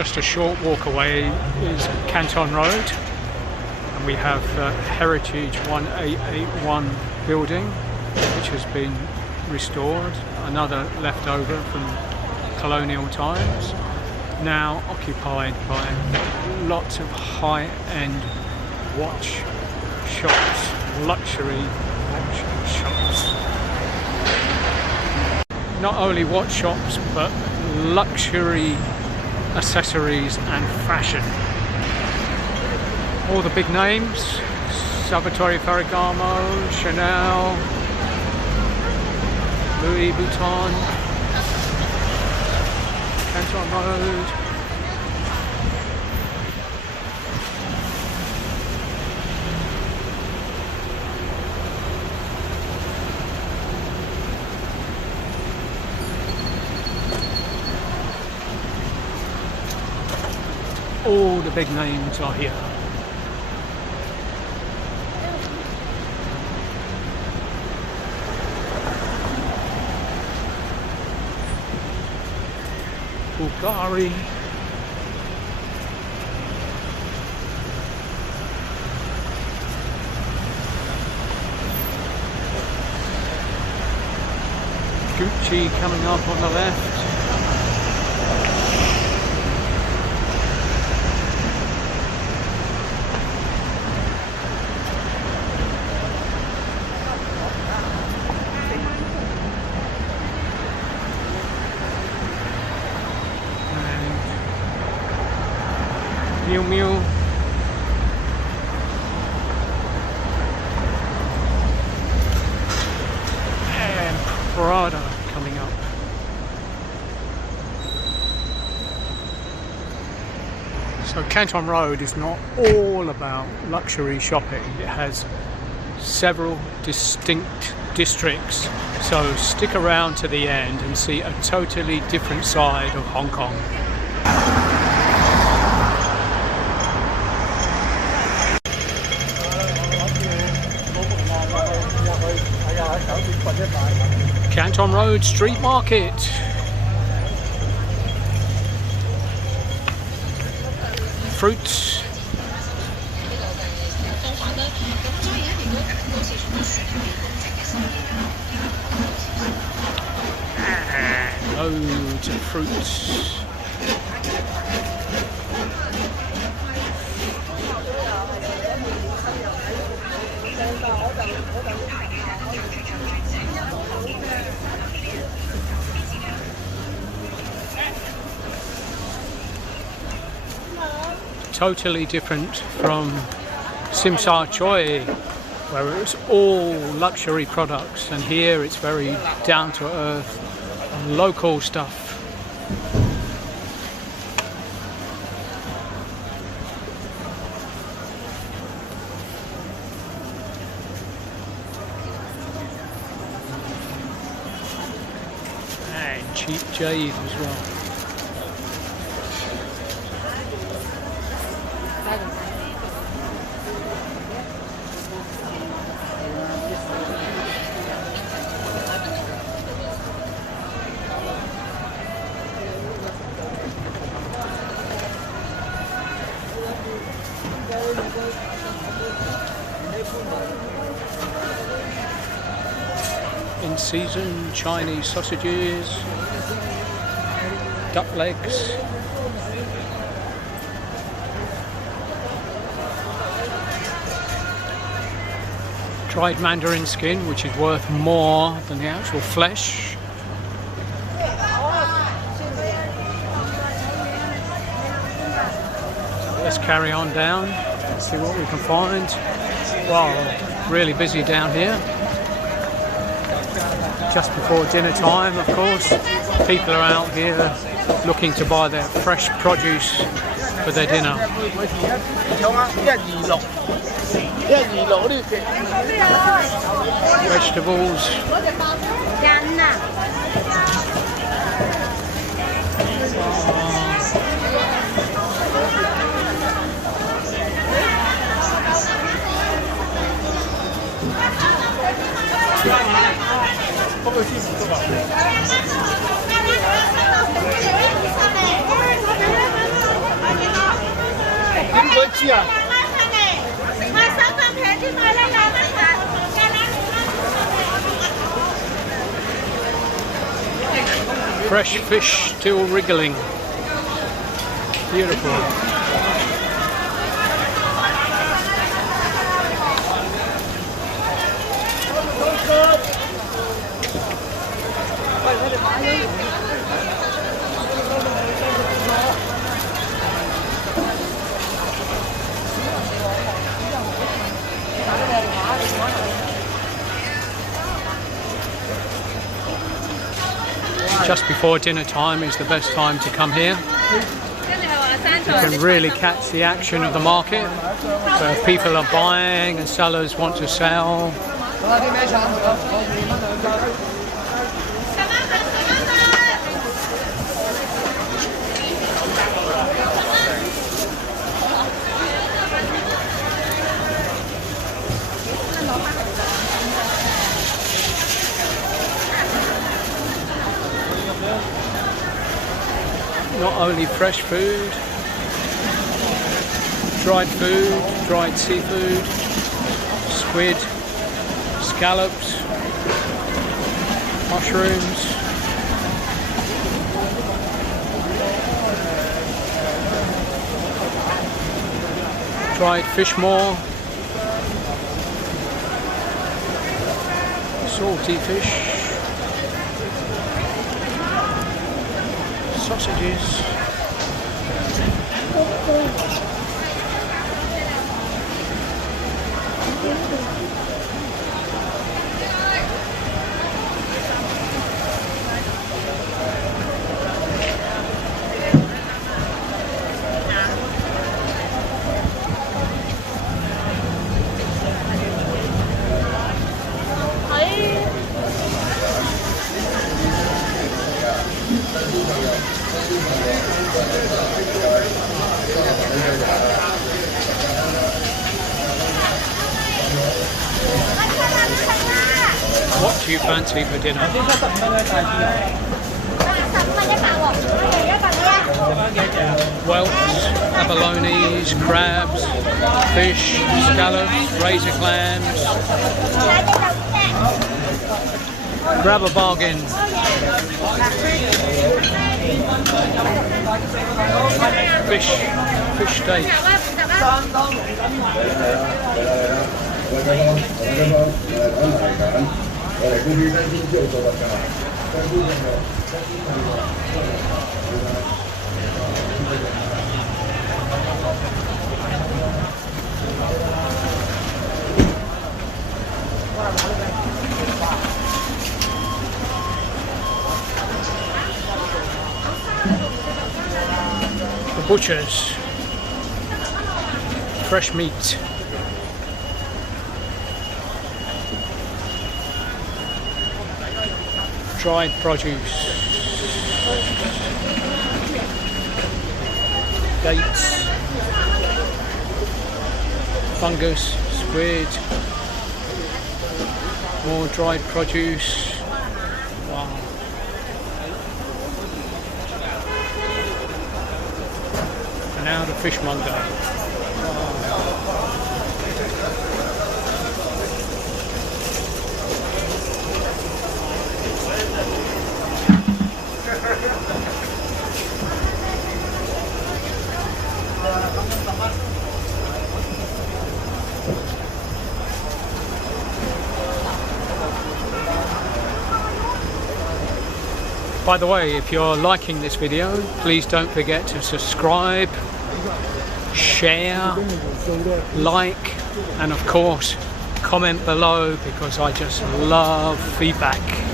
Just a short walk away is Canton Road, and we have Heritage 1881 building, which has been restored, another leftover from colonial times, now occupied by lots of high-end watch shops, luxury watch shops. Not only watch shops, but luxury accessories and fashion. All the big names: Salvatore Ferragamo, Chanel, Louis Vuitton, Canton Road. All the big names are here. Bulgari. Gucci coming up on the left. Miu Miu. And Prada coming up. So Canton Road is not all about luxury shopping. It has several distinct districts. So stick around to the end and see a totally different side of Hong Kong. Canton Road Street Market. Fruits. And loads of fruits. Totally different from Tsim Sha Tsui, where it's all luxury products, and here it's very down to earth, local stuff. And cheap jade as well. In season Chinese sausages, duck legs, dried mandarin skin, which is worth more than the actual flesh. Let's carry on down, see what we can find. Wow, really busy down here. Just before dinner time, of course. People are out here looking to buy their fresh produce for their dinner. Vegetables. Fresh fish still wriggling. Beautiful. Just before dinner time is the best time to come here. You can really catch the action of the market, where people are buying and sellers want to sell. Not only fresh food, dried seafood, squid, scallops, mushrooms, dried fish maw, salty fish, sausages, What do you fancy for dinner? Whelks, abalones, crabs, fish, scallops, razor clams. Grab a bargain. Fish steak. The butchers. Fresh meat. Dried produce, dates, fungus, squid, more dried produce. Wow. And now the fishmonger. By the way, if you're liking this video, please don't forget to subscribe, share, like, and of course, comment below, because I just love feedback.